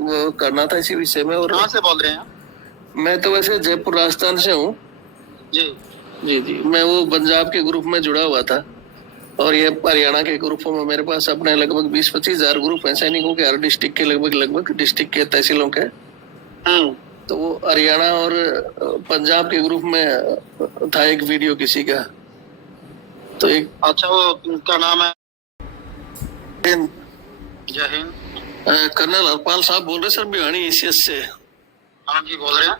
वो करना था इसी विषय में। और कहाँ से बोल रहे हैं? मैं तो वैसे जयपुर राजस्थान से हूँ जी जी जी। मैं वो पंजाब के ग्रुप में जुड़ा हुआ था और ये हरियाणा के ग्रुपों में मेरे पास अपने लगभग 20-25 हजार ग्रुप हैं सैनिकों के, हर डिस्ट्रिक्ट के लगभग डिस्ट्रिक्ट के तहसीलों के। तो वो हरियाणा और पंजाब के ग्रुप में था एक वीडियो किसी का। तो एक अच्छा, वो क्या नाम है? जय हिंद। कर्नल हरपाल साहब बोल रहे सर, भिवानी ईसीएस से। हाँ जी, बोल रहे हैं।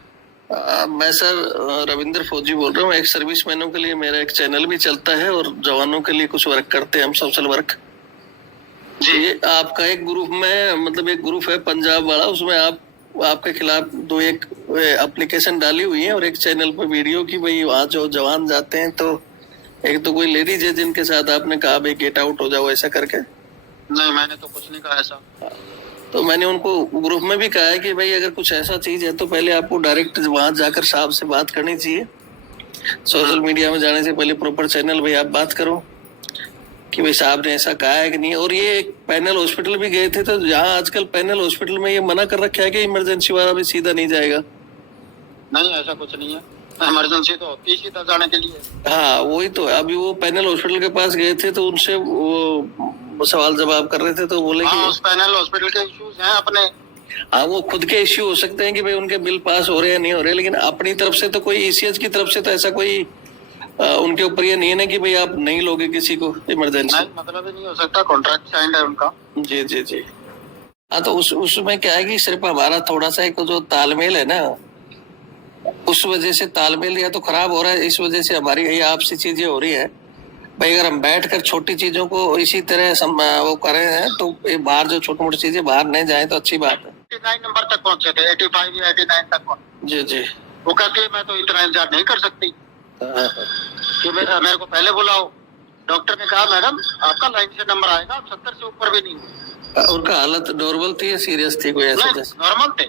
मैं सर रविंद्र फौजी बोल रहा हूँ। एक सर्विसमैनों के लिए मेरा एक चैनल भी चलता है और जवानों के लिए कुछ वर्क करते हैं हम, सोशल वर्क जी। ये आपका एक ग्रुप में, मतलब एक ग्रुप है पंजाब वाला, उसमें आपके खिलाफ 2-1 एप्लीकेशन डाली हुई है और एक चैनल पर वीडियो की, भाई वहाँ जो जवान जाते हैं तो एक तो कोई लेडीज है जिनके साथ आपने कहा भाई गेट आउट हो जाओ ऐसा करके। नहीं, मैंने तो कुछ नहीं कहा ऐसा। तो मैंने उनको ग्रुप में भी कहा है कि भाई अगर कुछ ऐसा चीज है तो पहले आपको डायरेक्ट वहां जाकर साहब से बात करनी चाहिए। सोशल मीडिया में जाने से पहले प्रॉपर चैनल भाई आप बात करो कि भाई साहब ने ऐसा कहा है कि नहीं। और ये एक पैनल हॉस्पिटल भी गए थे, तो जहाँ आजकल पैनल हॉस्पिटल में ये मना कर रखा है कि इमरजेंसी वाला भी सीधा नहीं जाएगा। नहीं, ऐसा कुछ नहीं है। इमरजेंसी तो होती है सीधा जाने के लिए। हाँ वही तो, अभी वो पैनल हॉस्पिटल के पास गए थे तो उनसे वो सवाल जवाब कर रहे थे तो बोले कि उस पैनल हॉस्पिटल के इश्यूज हैं अपने। हाँ वो खुद के इश्यू हो सकते हैं कि भाई उनके बिल पास हो रहे हैं नहीं हो रहे, लेकिन अपनी तरफ से तो कोई ईसीएच की तरफ से तो ऐसा कोई उनके ऊपर ये नहीं है ना कि भाई आप नहीं लोगे किसी को इमरजेंसी। नहीं, मतलब ही नहीं हो सकता, कॉन्ट्रैक्ट साइंड है उनका। जी जी जी। हाँ तो उसमें क्या है कि सिर्फ हमारा थोड़ा सा एक जो तालमेल है ना, उस वजह से तालमेल या तो खराब हो रहा है, इस वजह से हमारी ये आपसी चीजें हो रही है। भाई अगर हम बैठकर छोटी चीजों को इसी तरह वो करें हैं तो ये बाहर जो छोटी मोटी चीजें बाहर नहीं जाए तो अच्छी बात है। 89 नंबर तक पहुंचे थे, 85 या 89 तक पहुंचे। जी जी। वो कहती है मैं तो इतना इंतजार नहीं कर सकती कि मेरे को पहले बुलाओ। डॉक्टर ने कहा मैडम आपका लाइन से नंबर आएगा, आप 70 से ऊपर भी नहीं। उनका हालत नॉर्मल थी या सीरियस थी कोई ऐसा? नॉर्मल थे,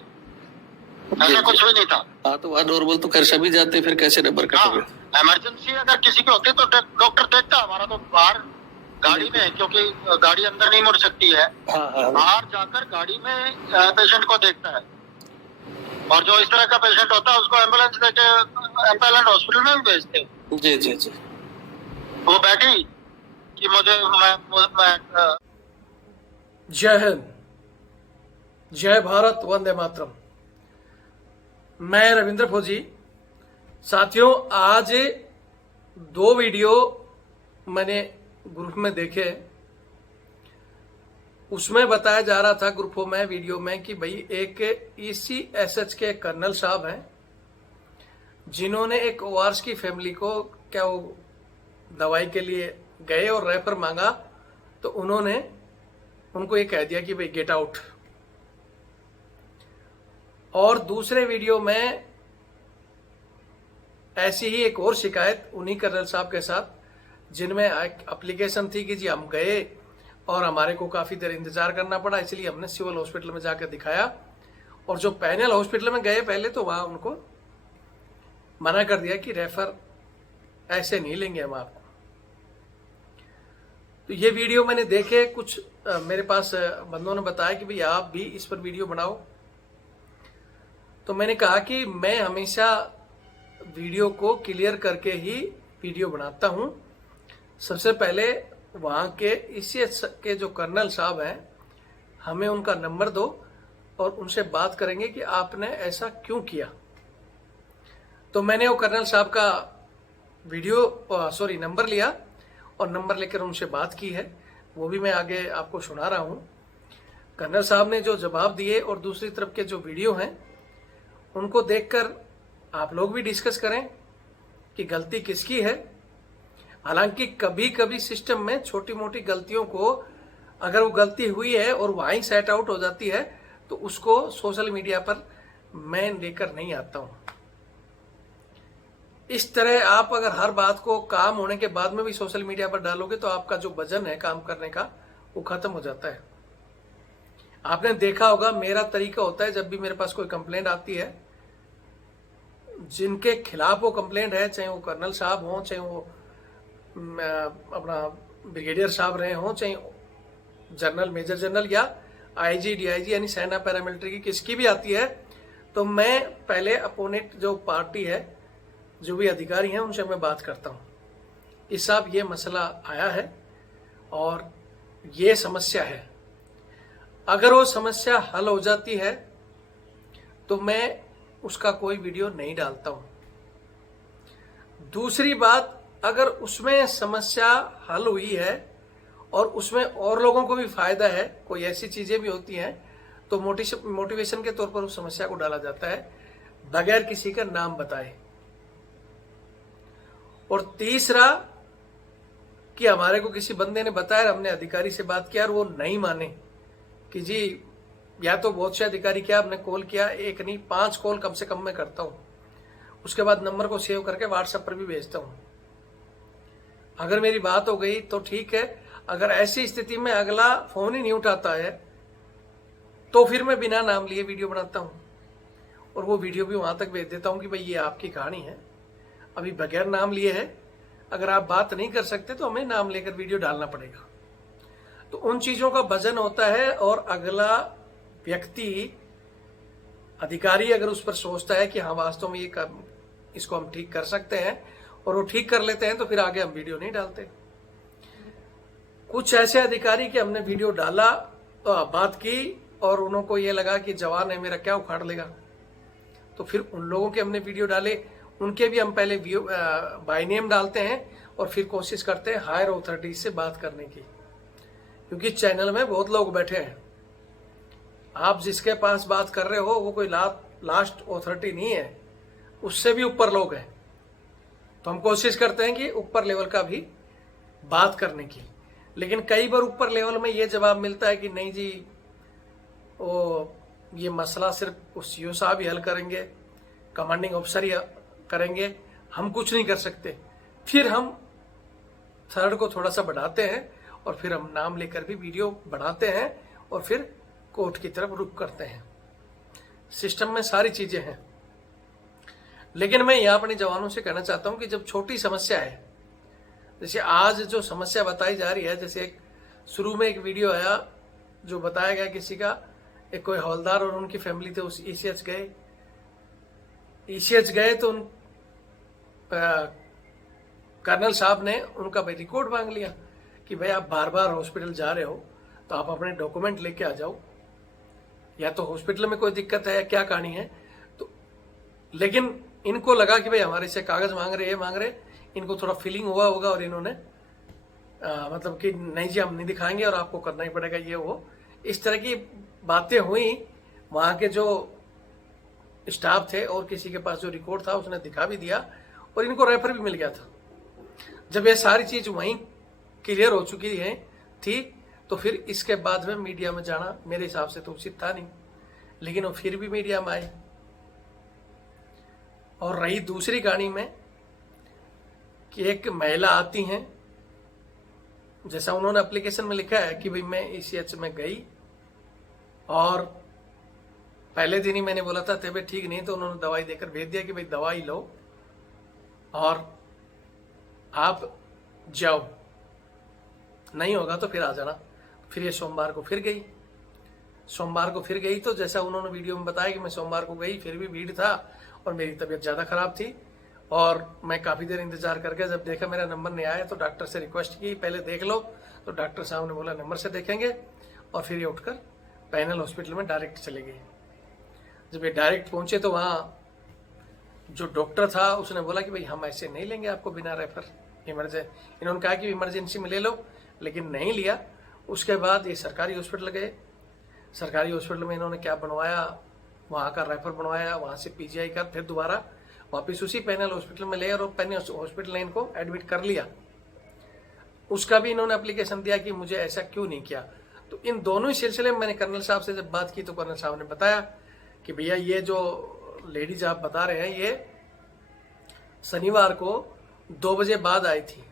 ऐसा कुछ भी नहीं था। हाँ तो वहाँ नॉर्मल तो कर सभी जाते, फिर कैसे नंबर कटोगे? इमरजेंसी अगर किसी की होती तो डॉक्टर देखता। हमारा तो बाहर गाड़ी में है, क्योंकि गाड़ी अंदर नहीं मुड़ सकती है। बाहर जाकर गाड़ी में पेशेंट को देखता है, और जो इस तरह का पेशेंट होता है उसको एम्बुलेंस देके एम्पेलेंट हॉस्पिटल में भी भेजते हैं। जी जी जी। वो बैठी कि मुझे मैं जय हिंद, जय भारत, वंदे मातरम। मैं रविंद्र फौजी। साथियों, आज 2 वीडियो मैंने ग्रुप में देखे। उसमें बताया जा रहा था ग्रुपों में, वीडियो में, कि भाई एक ईसीएसएच के कर्नल साहब हैं जिन्होंने एक ओआरएस की फैमिली को क्या वो दवाई के लिए गए और रेफर मांगा तो उन्होंने उनको ये कह दिया कि भाई गेट आउट। और दूसरे वीडियो में ऐसी ही एक और शिकायत उन्हीं कर्नल साहब के साथ, जिनमें एक एप्लीकेशन थी कि जी हम गए और हमारे को काफ़ी देर इंतज़ार करना पड़ा, इसलिए हमने सिविल हॉस्पिटल में जाकर दिखाया। और जो पैनल हॉस्पिटल में गए पहले तो वहाँ उनको मना कर दिया कि रेफर ऐसे नहीं लेंगे हम आपको। तो ये वीडियो मैंने देखे, कुछ मेरे पास बंदों ने बताया कि भाई आप भी इस पर वीडियो बनाओ। तो मैंने कहा कि मैं हमेशा वीडियो को क्लियर करके ही वीडियो बनाता हूं। सबसे पहले वहाँ के ईसीएच के जो कर्नल साहब हैं, हमें उनका नंबर दो और उनसे बात करेंगे कि आपने ऐसा क्यों किया। तो मैंने वो कर्नल साहब का नंबर लिया और नंबर लेकर उनसे बात की है, वो भी मैं आगे आपको सुना रहा हूँ। कर्नल साहब ने जो जवाब दिए और दूसरी तरफ के जो वीडियो हैं उनको देखकर आप लोग भी डिस्कस करें कि गलती किसकी है। हालांकि कभी कभी सिस्टम में छोटी मोटी गलतियों को, अगर वो गलती हुई है और वहीं सेट आउट हो जाती है तो उसको सोशल मीडिया पर मैं लेकर नहीं आता हूं। इस तरह आप अगर हर बात को काम होने के बाद में भी सोशल मीडिया पर डालोगे तो आपका जो वजन है काम करने का वो खत्म हो जाता है। आपने देखा होगा, मेरा तरीका होता है जब भी मेरे पास कोई कंप्लेंट आती है, जिनके खिलाफ वो कंप्लेंट है, चाहे वो कर्नल साहब हों, चाहे वो अपना ब्रिगेडियर साहब रहे हों, चाहे जनरल, मेजर जनरल या आईजी डीआईजी यानी सेना पैरामिलिट्री की किसकी भी आती है तो मैं पहले अपोनेंट जो पार्टी है, जो भी अधिकारी हैं, उनसे मैं बात करता हूँ कि साहब ये मसला आया है और ये समस्या है। अगर वो समस्या हल हो जाती है तो मैं उसका कोई वीडियो नहीं डालता हूँ। दूसरी बात, अगर उसमें समस्या हल हुई है और उसमें और लोगों को भी फायदा है, कोई ऐसी चीजें भी होती हैं, तो मोटिवेशन के तौर पर उस समस्या को डाला जाता है बगैर किसी का नाम बताए। और तीसरा कि हमारे को किसी बंदे ने बताया, हमने अधिकारी से बात किया और वो नहीं माने कि जी, या तो बहुत से अधिकारी क्या, हमने कॉल किया, एक नहीं 5 कॉल कम से कम मैं करता हूं, उसके बाद नंबर को सेव करके व्हाट्सएप पर भी भेजता हूं। अगर मेरी बात हो गई तो ठीक है, अगर ऐसी स्थिति में अगला फोन ही नहीं उठाता है तो फिर मैं बिना नाम लिए वीडियो बनाता हूं और वो वीडियो भी वहां तक भेज देता हूं कि भाई ये आपकी कहानी है, अभी बगैर नाम लिए है, अगर आप बात नहीं कर सकते तो हमें नाम लेकर वीडियो डालना पड़ेगा। तो उन चीजों का वजन होता है और अगला व्यक्ति, अधिकारी अगर उस पर सोचता है कि हाँ वास्तव में ये इसको हम ठीक कर सकते हैं और वो ठीक कर लेते हैं तो फिर आगे हम वीडियो नहीं डालते। कुछ ऐसे अधिकारी कि हमने वीडियो डाला, बात की और उनको ये लगा कि जवान है मेरा क्या उखाड़ लेगा, तो फिर उन लोगों के हमने वीडियो डाले, उनके भी हम पहले बाय नेम डालते हैं और फिर कोशिश करते हैं हायर अथॉरिटी से बात करने की, क्योंकि चैनल में बहुत लोग बैठे हैं। आप जिसके पास बात कर रहे हो वो कोई लास्ट अथॉरिटी नहीं है, उससे भी ऊपर लोग हैं। तो हम कोशिश करते हैं कि ऊपर लेवल का भी बात करने की, लेकिन कई बार ऊपर लेवल में ये जवाब मिलता है कि नहीं जी, वो ये मसला सिर्फ उस सीओ साहब ही हल करेंगे, कमांडिंग ऑफिसर ही करेंगे, हम कुछ नहीं कर सकते। फिर हम थर्ड को थोड़ा सा बढ़ाते हैं और फिर हम नाम लेकर भी वीडियो बढ़ाते हैं और फिर कोर्ट की तरफ रुख करते हैं। सिस्टम में सारी चीजें हैं। लेकिन मैं यहाँ अपने जवानों से कहना चाहता हूं कि जब छोटी समस्या है, जैसे आज जो समस्या बताई जा रही है, जैसे शुरू में एक वीडियो आया जो बताया गया किसी का, एक कोई हवलदार और उनकी फैमिली थे, उस ईसीएच गए तो उन कर्नल साहब ने उनका भाई रिकॉर्ड मांग लिया कि भाई आप बार बार हॉस्पिटल जा रहे हो तो आप अपने डॉक्यूमेंट लेके आ जाओ, या तो हॉस्पिटल में कोई दिक्कत है या क्या कहानी है। तो लेकिन इनको लगा कि भाई हमारे से कागज मांग रहे, ये मांग रहे, इनको थोड़ा फीलिंग हुआ होगा और इन्होंने मतलब कि नहीं जी हम नहीं दिखाएंगे और आपको करना ही पड़ेगा ये वो, इस तरह की बातें हुई। वहां के जो स्टाफ थे और किसी के पास जो रिकॉर्ड था उसने दिखा भी दिया और इनको रेफर भी मिल गया था। जब ये सारी चीज वहीं क्लियर हो चुकी है थी तो फिर इसके बाद में मीडिया में जाना मेरे हिसाब से तो उचित था नहीं, लेकिन वो फिर भी मीडिया में आए। और रही दूसरी कहानी में कि एक महिला आती हैं, जैसा उन्होंने एप्लीकेशन में लिखा है कि भाई मैं ईसीएच में गई और पहले दिन ही मैंने बोला था तबीयत ठीक नहीं, तो उन्होंने दवाई देकर भेज दिया कि भाई दवाई लो और आप जाओ, नहीं होगा तो फिर आ जाना। फिर ये सोमवार को फिर गई तो जैसा उन्होंने वीडियो में बताया कि मैं सोमवार को गई, फिर भी भीड़ था और मेरी तबीयत ज़्यादा ख़राब थी और मैं काफ़ी देर इंतजार करके जब देखा मेरा नंबर नहीं आया तो डॉक्टर से रिक्वेस्ट की पहले देख लो, तो डॉक्टर साहब ने बोला नंबर से देखेंगे और फिर ये उठकर पैनल हॉस्पिटल में डायरेक्ट चले गए। जब ये डायरेक्ट पहुंचे तो वहाँ जो डॉक्टर था उसने बोला कि भाई हम ऐसे नहीं लेंगे आपको बिना रेफर इमरजेंसी। इन्होंने कहा कि इमरजेंसी में ले लो, लेकिन नहीं लिया। उसके बाद ये सरकारी हॉस्पिटल गए। सरकारी हॉस्पिटल में इन्होंने क्या बनवाया, वहाँ का रेफर बनवाया, वहाँ से पीजीआई कर फिर दोबारा वापस उसी पैनल हॉस्पिटल में ले और पैनल हॉस्पिटल ने इनको एडमिट कर लिया। उसका भी इन्होंने एप्लीकेशन दिया कि मुझे ऐसा क्यों नहीं किया। तो इन दोनों ही सिलसिले में मैंने कर्नल साहब से जब बात की तो कर्नल साहब ने बताया कि भैया ये जो लेडीज आप बता रहे हैं ये शनिवार को 2 बजे बाद आई थी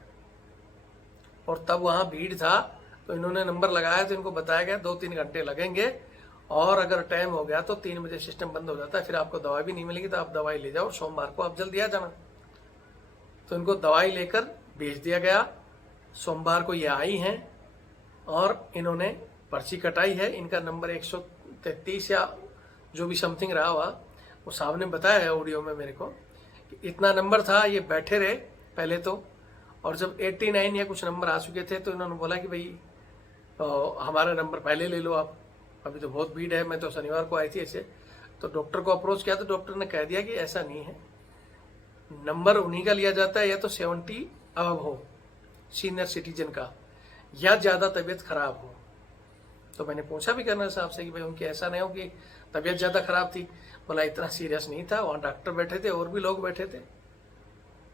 और तब वहाँ भीड़ था, तो इन्होंने नंबर लगाया तो इनको बताया गया 2-3 घंटे लगेंगे और अगर टाइम हो गया तो 3 बजे सिस्टम बंद हो जाता है, फिर आपको दवाई भी नहीं मिलेगी, तो आप दवाई ले जाओ और सोमवार को आप जल्दी आ जाना। तो इनको दवाई लेकर भेज दिया गया। सोमवार को ये आई हैं और इन्होंने पर्ची कटाई है। इनका नंबर 133 या जो भी समथिंग रहा हुआ, वो साहब ने बताया है ऑडियो में मेरे को कि इतना नंबर था। ये बैठे रहे पहले तो, और जब 89 या कुछ नंबर आ चुके थे तो इन्होंने बोला कि भाई हमारा नंबर पहले ले लो आप, अभी तो बहुत भीड़ है, मैं तो शनिवार को आई थी ऐसे। तो डॉक्टर को अप्रोच किया तो डॉक्टर ने कह दिया कि ऐसा नहीं है, नंबर उन्हीं का लिया जाता है या तो 70 अबव हो सीनियर सिटीजन का, या ज़्यादा तबीयत खराब हो। तो मैंने पूछा भी कर्नल साहब से कि भाई उनकी ऐसा नहीं हो कि तबीयत ज़्यादा खराब थी। बोला इतना सीरियस नहीं था, वहाँ डॉक्टर बैठे थे और भी लोग बैठे थे।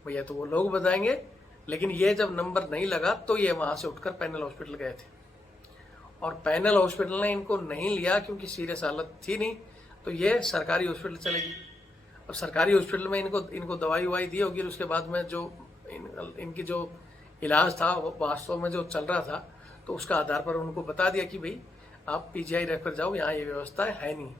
भैया तो वो लोग बताएंगे, लेकिन ये जब नंबर नहीं लगा तो ये वहाँ से उठकर पैनल हॉस्पिटल गए थे, और पैनल हॉस्पिटल ने इनको नहीं लिया क्योंकि सीरियस हालत थी नहीं, तो ये सरकारी हॉस्पिटल चलेगी। अब सरकारी हॉस्पिटल में इनको दवाई ववाई दी होगी, उसके बाद में जो इनकी जो इलाज था वो वास्तव में जो चल रहा था, तो उसका आधार पर उनको बता दिया कि भाई आप पीजीआई रेफर जाओ, यहाँ ये व्यवस्था है नहीं।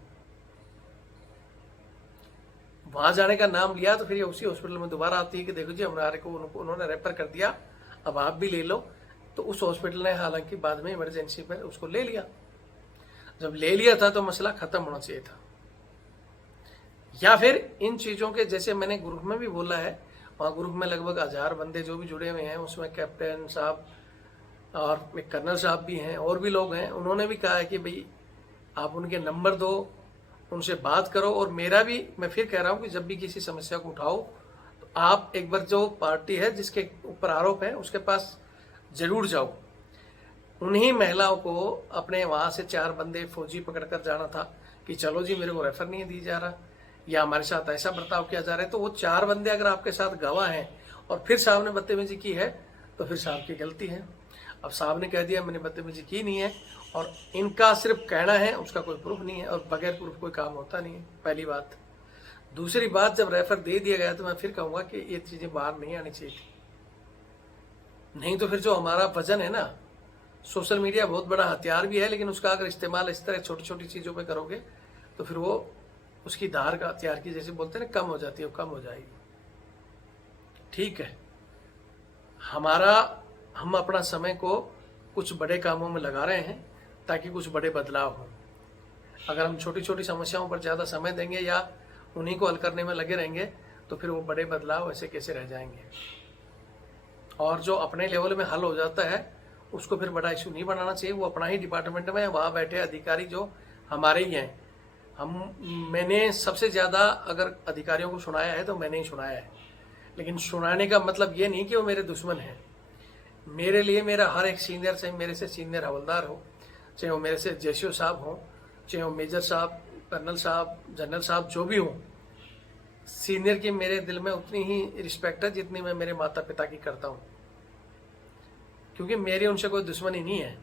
वहां जाने का नाम लिया तो फिर ये उसी हॉस्पिटल में दोबारा आती है कि देखो जी हमारे को उन्होंने रेफर कर दिया, अब आप भी ले लो। तो उस हॉस्पिटल ने हालांकि बाद में इमरजेंसी में उसको ले लिया। जब ले लिया था तो मसला खत्म होना चाहिए था। या फिर इन चीज़ों के, जैसे मैंने ग्रुप में भी बोला है, वहाँ ग्रुप में लगभग 1000 बंदे जो भी जुड़े हुए हैं, उसमें कैप्टन साहब और एक कर्नल साहब भी हैं और भी लोग हैं। उन्होंने भी कहा है कि भाई आप उनके नंबर दो, उनसे बात करो। और मेरा भी, मैं फिर कह रहा हूँ कि जब भी किसी समस्या को उठाओ तो आप एक बार जो पार्टी है जिसके ऊपर आरोप है उसके पास जरूर जाओ। उन्हीं महिलाओं को अपने वहाँ से 4 बंदे फौजी पकड़कर जाना था कि चलो जी मेरे को रेफर नहीं दी जा रहा, या हमारे साथ ऐसा बर्ताव किया जा रहा है। तो वो 4 बंदे अगर आपके साथ गवाह हैं और फिर साहब ने बदतमीजी की है तो फिर साहब की गलती है। अब साहब ने कह दिया मैंने बदतमीजी की नहीं है, और इनका सिर्फ कहना है, उसका कोई प्रूफ नहीं है, और बगैर प्रूफ कोई काम होता नहीं है, पहली बात। दूसरी बात, जब रेफर दे दिया गया तो मैं फिर कहूँगा कि ये चीज़ें बाहर नहीं आनी चाहिए थी। नहीं तो फिर जो हमारा वजन है ना, सोशल मीडिया बहुत बड़ा हथियार भी है, लेकिन उसका अगर इस्तेमाल इस तरह छोटी छोटी चीज़ों पे करोगे तो फिर वो उसकी धार का हथियार की, जैसे बोलते हैं ना, कम हो जाती है, वो कम हो जाएगी। ठीक है, हम अपना समय को कुछ बड़े कामों में लगा रहे हैं ताकि कुछ बड़े बदलाव हों। अगर हम छोटी छोटी समस्याओं पर ज़्यादा समय देंगे या उन्हीं को हल करने में लगे रहेंगे तो फिर वो बड़े बदलाव ऐसे कैसे रह जाएंगे। और जो अपने लेवल में हल हो जाता है उसको फिर बड़ा इशू नहीं बनाना चाहिए। वो अपना ही डिपार्टमेंट में, वहाँ बैठे अधिकारी जो हमारे ही हैं। मैंने सबसे ज़्यादा अगर अधिकारियों को सुनाया है तो मैंने ही सुनाया है, लेकिन सुनाने का मतलब ये नहीं कि वो मेरे दुश्मन हैं। मेरे लिए मेरा हर एक सीनियर, चाहे मेरे से सीनियर हवलदार हो, चाहे वो मेरे से जेसीओ साहब हो, चाहे वो मेजर साहब, कर्नल साहब, जनरल साहब, जो भी हो, सीनियर की मेरे दिल में उतनी ही रिस्पेक्ट है जितनी मैं मेरे माता पिता की करता हूँ, क्योंकि मेरी उनसे कोई दुश्मनी नहीं है।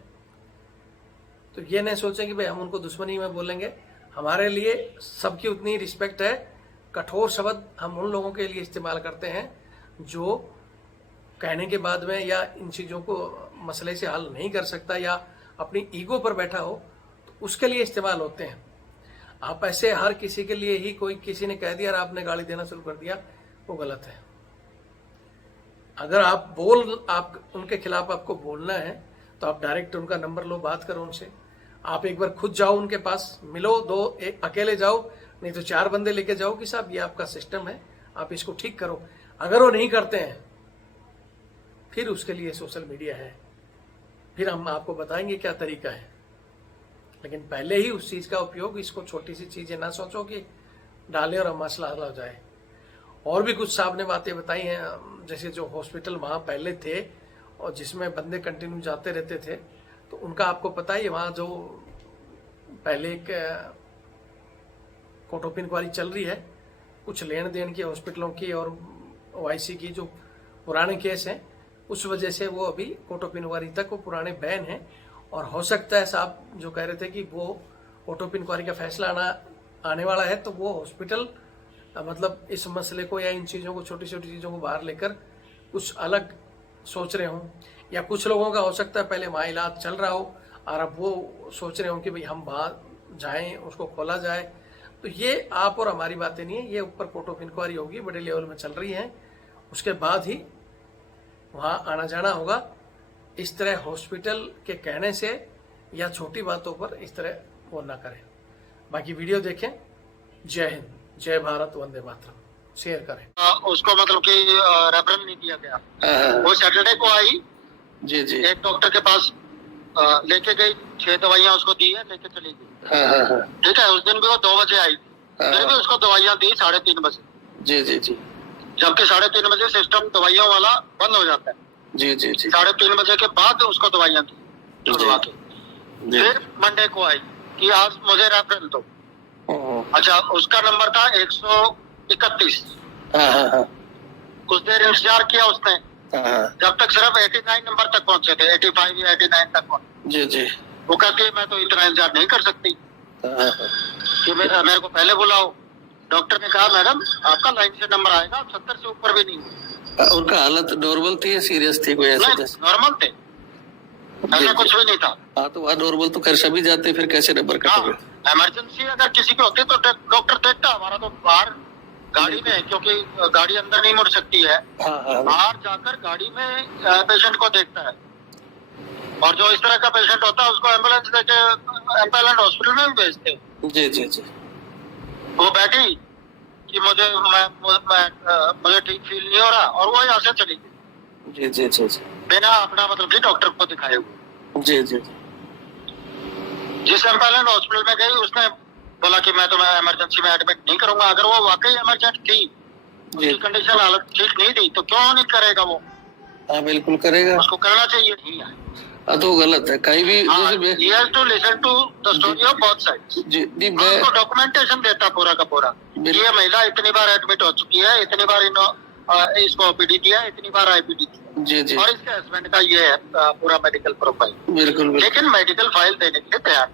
तो ये नहीं सोचें कि भाई हम उनको दुश्मनी में बोलेंगे। हमारे लिए सबकी उतनी रिस्पेक्ट है। कठोर शब्द हम उन लोगों के लिए इस्तेमाल करते हैं जो कहने के बाद में या इन चीज़ों को मसले से हल नहीं कर सकता या अपनी ईगो पर बैठा हो, तो उसके लिए इस्तेमाल होते हैं। आप ऐसे हर किसी के लिए ही, कोई किसी ने कह दिया और आपने गाली देना शुरू कर दिया, वो गलत है। अगर आप उनके खिलाफ आपको बोलना है तो आप डायरेक्ट उनका नंबर लो, बात करो उनसे। आप एक बार खुद जाओ उनके पास, मिलो, अकेले जाओ, नहीं तो 4 बंदे लेके जाओ कि साहब ये आपका सिस्टम है, आप इसको ठीक करो। अगर वो नहीं करते हैं फिर उसके लिए सोशल मीडिया है, फिर हम आपको बताएंगे क्या तरीका है। लेकिन पहले ही उस चीज़ का उपयोग, इसको छोटी सी चीज़ें ना सोचो कि डाले और मसला हल हो जाए। और भी कुछ साहब ने बातें बताई हैं, जैसे जो हॉस्पिटल वहाँ पहले थे और जिसमें बंदे कंटिन्यू जाते रहते थे, तो उनका आपको पता ही, वहाँ जो पहले एक कोर्ट ऑफ इंक्वायरी चल रही है, कुछ लेन देन की हॉस्पिटलों की और ओआईसी की जो पुराने केस हैं, उस वजह से वो अभी कोर्ट ऑफ इंक्वायरी तक वो पुराने बैन हैं। और हो सकता है साहब जो कह रहे थे कि वो कोर्ट ऑफ इंक्वायरी का फैसला आने वाला है, तो वो हॉस्पिटल मतलब इस मसले को या इन चीज़ों को, छोटी छोटी चीज़ों को बाहर लेकर कुछ अलग सोच रहे हों। या कुछ लोगों का हो सकता है पहले वहाँ इलाज चल रहा हो और अब वो सोच रहे हों कि भाई हम वहाँ जाएँ, उसको खोला जाए। तो ये आप और हमारी बातें नहीं है, ये ऊपर कोर्ट ऑफ इंक्वायरी होगी, बड़े लेवल में चल रही है, उसके बाद ही वहाँ आना जाना होगा। इस तरह हॉस्पिटल के कहने से या छोटी बातों पर इस तरह वो ना करें। बाकी वीडियो देखें। जय हिंद, जय भारत, वंदे मातरम। शेयर करें। उसको मतलब कि रेफरल नहीं दिया गया। वो सैटरडे को आई जी जी। एक डॉक्टर के पास लेके गई, 6 दवाइयां उसको दी है, लेके चली गई। ठीक है, उस दिन भी वो 2 बजे आई, फिर भी उसको दवाइयां दी 3:30 बजे। जी जी जी। जबकि 3:30 बजे सिस्टम दवाइयों वाला बंद हो जाता है। जी जी जी। 3:30 बजे के बाद उसको दवाइयां दी छुड़वा के। फिर मंडे को आई कि आज मुझे रेफरल दो। अच्छा, उसका नंबर था 131। कुछ देर इंतजार किया उसने, जब तक सिर्फ 89 नंबर तक पहुंचे थे, 85 या 89 तक पहुंचे। जी जी। वो कहती है मैं तो इतना इंतजार नहीं कर सकती कि मेरे को पहले बुलाओ। डॉक्टर ने कहा मैडम आपका लाइन से नंबर आएगा, 70 से ऊपर भी नहीं। उनका हालत नॉर्मल थी या सीरियस थी कोई ऐसा? नॉर्मल थे, ऐसा कुछ भी नहीं था। हाँ तो वहाँ नॉर्मल तो कर सभी जाते, फिर कैसे नंबर कटेंगे? इमरजेंसी अगर किसी की होती तो डॉक्टर देखता। हमारा तो बाहर गाड़ी में है, क्योंकि गाड़ी अंदर नहीं मुड़ सकती है। बाहर जाकर गाड़ी में पेशेंट को देखता है, और जो इस तरह का पेशेंट होता है उसको एम्बुलेंस देके एम्पेलेंट हॉस्पिटल में भी भेजते हैं। जी जी जी। वो बैठी कि मुझे ठीक फील नहीं हो रहा, और वो यहाँ से चली गई। जी जी जी जी। बिना अपना मतलब कि डॉक्टर को दिखाए हुए। जी जी। जिस एम्पेलेंट हॉस्पिटल में गई उसने बोला कि मैं तुम्हें इमरजेंसी में एडमिट नहीं करूंगा। अगर वो वाकई इमरजेंट थी, उसकी कंडीशन हालत ठीक नहीं थी, तो क्यों नहीं करेगा वो? हाँ बिल्कुल करेगा, उसको करना चाहिए। नहीं है तो गलत है कहीं भी। he has to listen to the story of both sides। जी जी। मैं उसको डॉक्यूमेंटेशन देता पूरा का पूरा। ये महिला इतनी बार एडमिट हो चुकी है, इतनी बार इसको ओपीडी दिया, इतनी बार आईपीडी दिया। जी जी। और इसके हस्बैंड का ये है पूरा मेडिकल प्रोफाइल। बिल्कुल। लेकिन मेडिकल फाइल देने के लिए तैयार।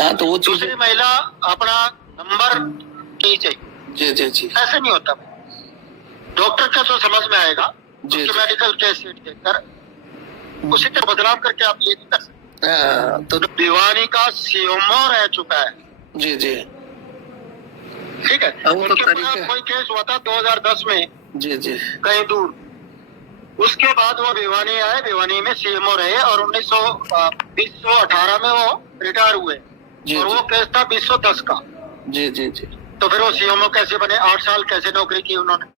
हाँ तो वो दूसरी महिला अपना नंबर नहीं चाहिए। जी जी जी। ऐसे नहीं होता। डॉक्टर का तो समझ में आएगा, मेडिकल केस शीट देखकर उसी का बदलाव करके आप ये नहीं कर सकते। तो भिवानी का सीएमओ रह चुका है। जी जी। ठीक है, उनके पास कोई केस हुआ था 2010 में। जी जी। कहीं दूर। उसके बाद वो भिवानी आए, भिवानी में सीएमओ रहे, और 2018 में वो रिटायर हुए। और वो केस था 2010 का। जी जी जी। तो फिर वो सीएमओ कैसे बने? 8 साल कैसे नौकरी की उन्होंने?